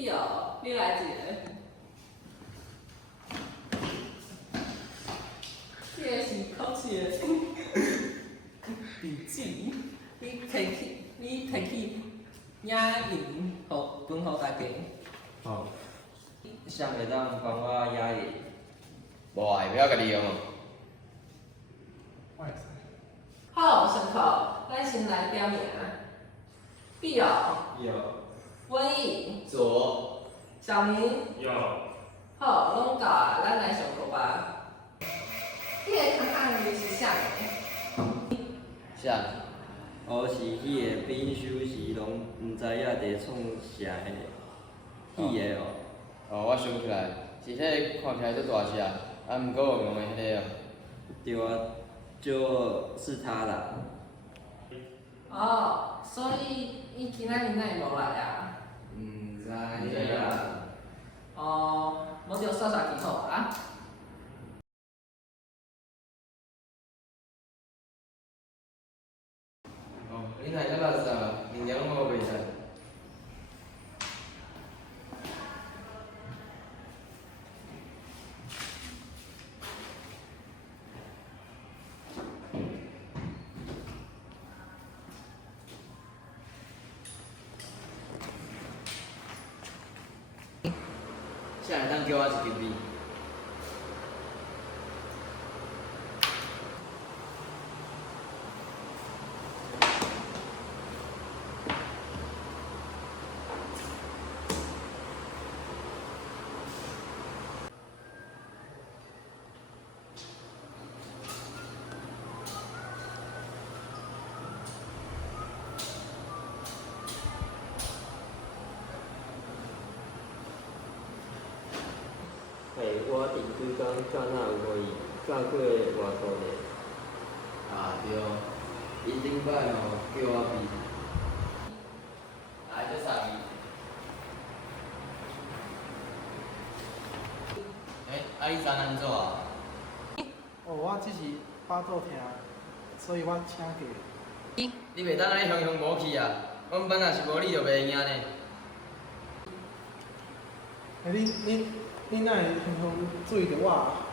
你哦，你来一个。这个是考试的笔记，你摕去影印，分互大家。好。谁会当帮我压印？无啊，要家己用哦。好，上课，咱先来点名。必哦，有。文颖，左。小明，有。好，拢到啊，咱来上课吧。你个看看你是啥个？啥？我是迄个编修时拢毋知影伫创啥迄个，迄个哦。哦，我想起来，是迄个看起来足大只，啊，毋过有用的迄个哦。对啊，就是他啦。哦，所以伊今仔日哪会无来啊？毋知啊。哦，无就煞煞去好啊。哦，恁来遮垃圾啊，物件拢无袂使。谁会当叫我一支笔？嘿，我顶几工敢若有互伊教过偌多呢？啊对哦，伊顶摆哦叫我笔，啊这啥笔？啊你昨安怎啊？哦，我只是巴肚疼，所以我请假。你袂当安尼雄雄无去啊！阮班若是无你就袂赢呢。你哪会常常注意到我啊？